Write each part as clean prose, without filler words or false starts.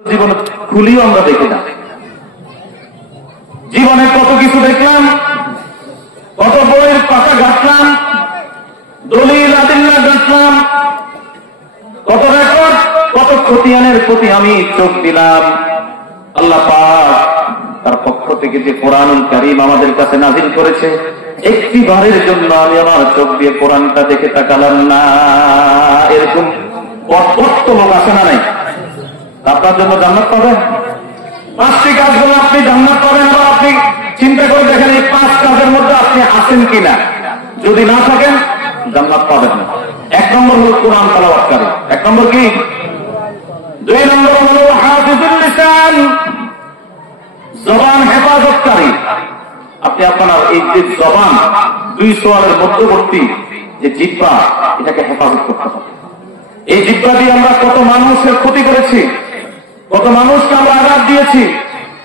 জীবন খুলিও আমরা দেখি না। জীবনে কত কিছু দেখলাম, কত বইয়ের পাতা ঘাটলাম, দলিল আদিল্লা ঘাটলাম, কত রেকর্ড, কত খতিয়ানের প্রতি আমি চোখ দিলাম। আল্লাহ পাক তার পক্ষ থেকে যে কোরআনুল কারীম আমাদের কাছে নাযিল করেছে, একটি বারের জন্য আমি আমার চোখ দিয়ে কোরআনটা দেখে তাকালাম না। এরকম কত লোক আছে না নাই? আপনার জন্য জান্নাত পাবেন। 5টি কাজ বলে আপনি জান্নাত পাবেন। আবার আপনি চিন্তা করে দেখেন এই 5 কাজের মধ্যে আপনি আছেন কিনা। যদি না থাকেন জান্নাত পাবেন না। 1 নম্বর হলো কোরআন তেলাওয়াতকারী। 1 নম্বর কি? 2 নম্বর হলো হাফিজুল লিসান, জবান হেফাজতকারী। আপনি আপনার এই যে জবান, 2 সোয়ালের মধ্যবর্তী যে জিহ্বা, এটাকে হেফাজত করতে হবে। এই জিহ্বা দিয়ে আমরা কত মানুষের ক্ষতি করেছি, কত মানুষকে আমরা আঘাত দিয়েছি,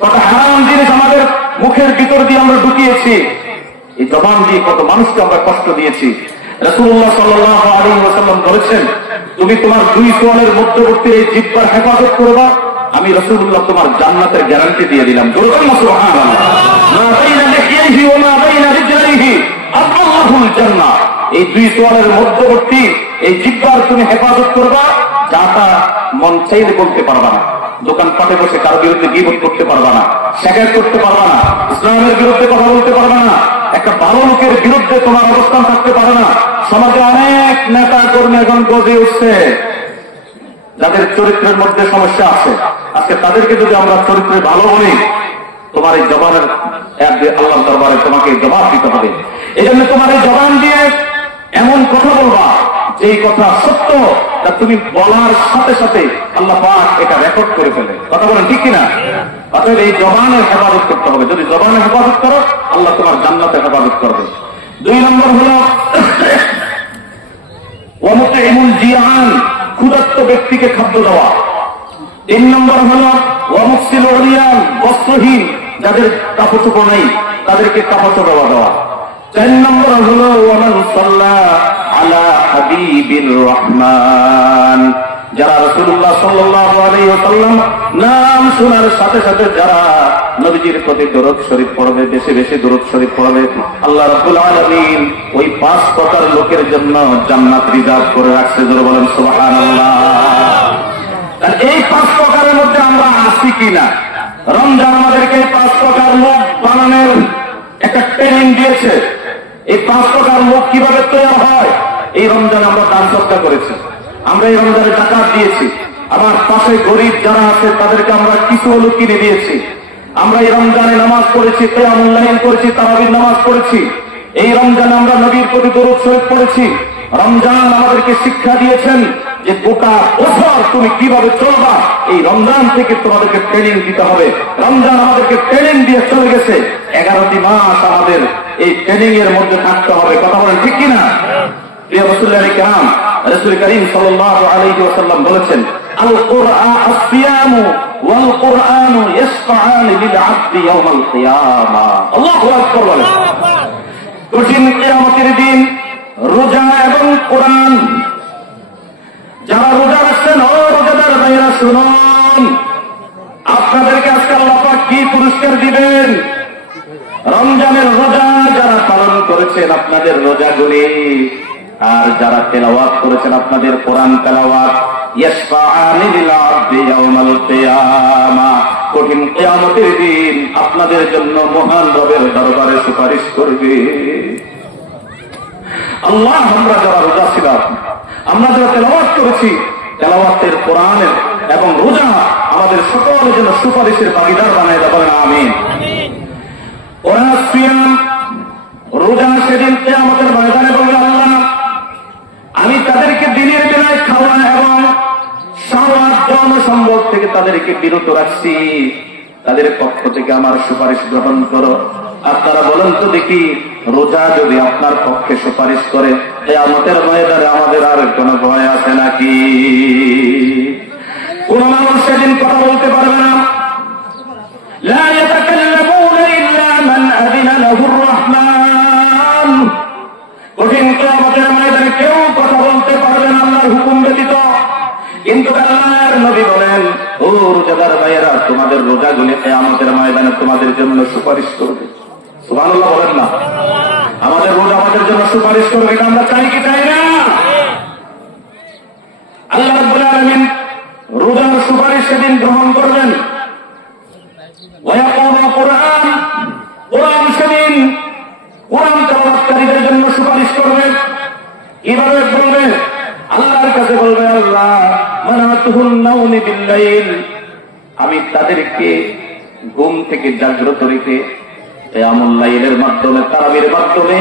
কত হারাম জিনিস আমাদের মুখের ভিতর দিয়ে আমরা ঢুকিয়েছি। এই জবান দিয়ে কত মানুষকে আমরা কষ্ট দিয়েছি। রাসূলুল্লাহ সাল্লাল্লাহু আলাইহি ওয়াসাল্লাম বলেছেন, তুমি তোমার 2 সোয়ালের মধ্যবর্তী এই জিহ্বার হেফাজত করবা, আমি রাসূলুল্লাহ তোমার জান্নাতের গ্যারান্টি দিয়ে দিলাম। জোরে বলুন সুবহানাল্লাহ। মা বাইনা লিহইহি ওয়া মা বাইনা রিজলিহি আল্লাহুল জান্নাহ। এই 2 সোয়ালের মধ্যবর্তী এই জিহ্বার তুমি হেফাজত করবা, যাটা মন চাইলে বলতে পারবা না। দোকানপাটে বসে কারো বিরুদ্ধে গীবত করতে পারবা না, শিকায়ত করতে পারবা না, ইসলামের বিরুদ্ধে কথা বলতে পারবা না, একটা ভালো লোকের বিরুদ্ধে তোমার অবস্থান থাকতে পারে না। সমাজে অনেক নেতা কর্মী এখন গজে উঠছে, যাদের চরিত্রের মধ্যে সমস্যা আছে। আজকে তাদেরকে যদি আমরা চরিত্রে ভালো বলি, তোমার এই জবানের আল্লাহর দরবারে তোমাকে জবাব দিতে হবে। এই জন্য তোমার এই জবান দিয়ে এমন কথা বলবা যেই কথা সত্য, তা তুমি বলার সাথে সাথে আল্লাহ পাক এটা রেকর্ড করে ফেলে। কথা বলেন ঠিক কিনা? অতএব এই জবানের হেফাজত করতে হবে। যদি জবানের হেফাজত করো, আল্লাহ তোমার জান্নাতে হেফাজত করবে। 2 নম্বর হলো ওয়ামুতঈমুল জিয়ান, ক্ষুধার্ত ব্যক্তিকে খাদ্য দেওয়া। 3 নম্বর হলো ওয়ামুকসিল উরিয়ান, বস্ত্রহীন যাদের কাপড় চোপড় নেই তাদেরকে কাপড় চোপড় দেওয়া। 4 নম্বর হলো ওয়ামান সাল্লা আলা হাবিবির রহমান, যারা রাসূলুল্লাহ সাল্লাল্লাহু আলাইহি ওয়াসাল্লাম নাম শোনার সাথে সাথে যারা নবীজির প্রতি দরুদ শরীফ পড়বে, বেশি বেশি দরুদ শরীফ পড়বে, আল্লাহ রাব্বুল আলামিন ওই 5 প্রকার লোকের জন্য জান্নাত রিজার্ভ করে রাখছে। জোরে বলেন সুবহানাল্লাহ। আর এই 5 প্রকারের মধ্যে আমরা আছি কিনা? রমজান আমাদেরকে এই 5 প্রকার লোক বানানোর একটা ট্রেনিং দিয়েছে। এই 5 প্রকার লোক কিভাবে তৈরি হয়? এই রমজানে আমরা দান সদকা করেছি, আমরা এই রমজানে যাকাত দিয়েছি, আমার পাশে গরিব যারা আছে তাদেরকে আমরা কিছু হলো কিনে দিয়েছি, আমরা এই রমজানে নামাজ পড়েছি, কিয়ামুল লাইল করেছি, তারাবির নামাজ পড়েছি, এই রমজানে আমরা নবীর প্রতি দরুদ শরীফ পড়েছি। রমজান আমাদেরকে শিক্ষা দিয়েছেন যে গোটা বছর তুমি কিভাবে চলবা, এই রমজান থেকে তোমাদেরকে ট্রেনিং দিতে হবে। রমজান আমাদেরকে ট্রেনিং দিয়ে চলে গেছে, 11টি মাস আমাদের এই ট্রেনিং এর মধ্যে থাকতে হবে। কথা বলেন ঠিক কিনা? প্রিয় রাসূলুল্লাহ কিরাম, রাসূল করিম সাল্লাল্লাহু আলাইহি ওয়াসাল্লাম বলেছেন, আল কুরআন আসিয়ামু ওয়াল কুরআনু ইয়াশফাআনি লিল আবদি ইয়াওমাল কিয়ামাহ। আল্লাহু আকবার বলেন। কঠিন কিয়ামতের দিন রোজা এবং কোরআন, যারা রোজা রাখছেন, ও রোজাদার ভাইরা শুনুন, আপনাদেরকে আজকে আল্লাহ পাক কি পুরস্কার দিবেন? রমজানের রোজা যারা পালন করেছেন আপনাদের রোজাগুলি, আর যারা তেলাওয়াত করেছেন আপনাদের কোরআন তেলাওয়াত, ইয়াশফাআনি লিল আবদি ইয়াওমাল কিয়ামাহ, কঠিন কিয়ামতের দিন আপনাদের জন্য মহান রবের দরবারে সুপারিশ করবে। আল্লাহ, আমরা যারা রোজা ছিলাম, আমরা যারা তেলাওয়াত করেছি, তেলাওয়াতের কোরআনের এবং রোজা আমাদের সকলের জন্য সুপারিশের ভাগীদার বানায় দেবেন। আমিন। ওরা সিয়াম, রোজা সেদিন কিয়ামতের ময়দানে বলবে, আল্লাহ আমি তাদেরকে দিনের বেলায় খাওয়া এবং শাহওয়াত যৌন সম্ভোগ থেকে তাদেরকে বিরত রাখছি, তাদের পক্ষ থেকে আমার সুপারিশ গ্রহণ করো। আপনারা বলেন তো দেখি, রোজা যদি আপনার পক্ষে সুপারিশ করে, কিয়ামতের ময়দানে আমাদের আর কোনো ভয় আছে নাকি? কোন মানুষ সেদিন কথা বলতে পারবে না। লা ইয়াতাকাল্লামুনা ইল্লা মান আযিনা লাহুর রহমান। কঠিন কিয়ামতের ময়দানে কেউ কথা বলতে পারবে না আল্লাহর হুকুম ব্যতীত। কিন্তু আল্লাহর নবী বলেন, ও রোজাদার রোজাদার ভাইয়েরা, তোমাদের রোজাগুলি কিয়ামতের ময়দানে তোমাদের জন্য সুপারিশ করবে। সুবহানাল্লাহ বলেন না? আমাদের রোজা আমাদের জন্য সুপারিশ করবে, এটা আমরা চাই কি চাই না? আল্লাহ রাব্বুল আলামিন রোজার সুপারিশ সেদিন গ্রহণ করবেন। কোরআন, কোরআন সেদিন কোরআন তেলাওয়াতকারীদের জন্য সুপারিশ করবে। কিভাবে বলবে? আল্লাহর কাছে বলবে, আল্লাহ মানাতুহুন নাউমি বিল্লাইল, আমি তাদেরকে ঘুম থেকে জাগ্রত রেখে কিয়ামুল লাইলের মাধ্যমে, তারাবির মাধ্যমে,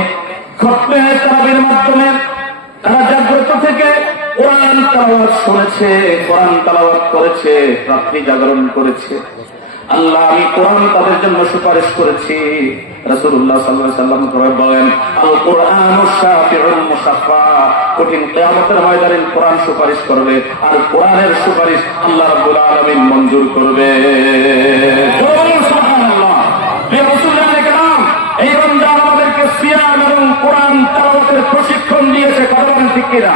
খতমে তারাবির মাধ্যমে তারা জাগ্রত থেকে কোরআন তেলাওয়াত শুনেছে, কোরআন তেলাওয়াত করেছে, রাত্রি জাগরণ করেছে। আল্লাহ আমি কোরআন তাদের জন্য সুপারিশ করেছি। রাসূলুল্লাহ সাল্লাল্লাহু আলাইহি ওয়াসাল্লাম বলেন, আল কোরআনু শাফিউল মুশাফফা, কঠিন কিয়ামতের ময়দানে কোরআন সুপারিশ করবে, আর কোরআনের সুপারিশ আল্লাহ রাব্বুল আলামিন মঞ্জুর করবে। সুবহানাল্লাহ। হে রাসূলুল্লাহ কেরাম, এই রমজান আমাদেরকে সিয়াম এবং কোরআন তেলাওয়াতের প্রশিক্ষণ দিয়েছে, কথা বলেন ঠিক কিনা?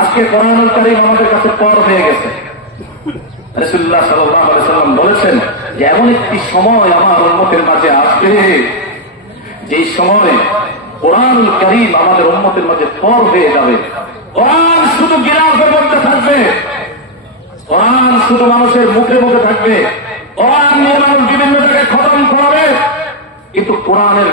আজকে কোরআনুল কারীম আমাদের কাছে পর হয়ে গেছে। রাসূলুল্লাহ সাল্লাল্লাহু আলাইহি ওয়াসাল্লাম বলেছেন যে এমন একটি সময় আমার উম্মতের মাঝে আসবে, যে সময় কোরআনুল কারীম আমাদের উম্মতের মাঝে পর হয়ে যাবে। কোরআন শুধু গিলাফের মধ্যে থাকবে, কোরআন শুধু মানুষের মুখে মুখে থাকবে, কোরআন নিয়ে মানুষ বিভিন্ন জায়গায় খতম করবে, কিন্তু কোরআনের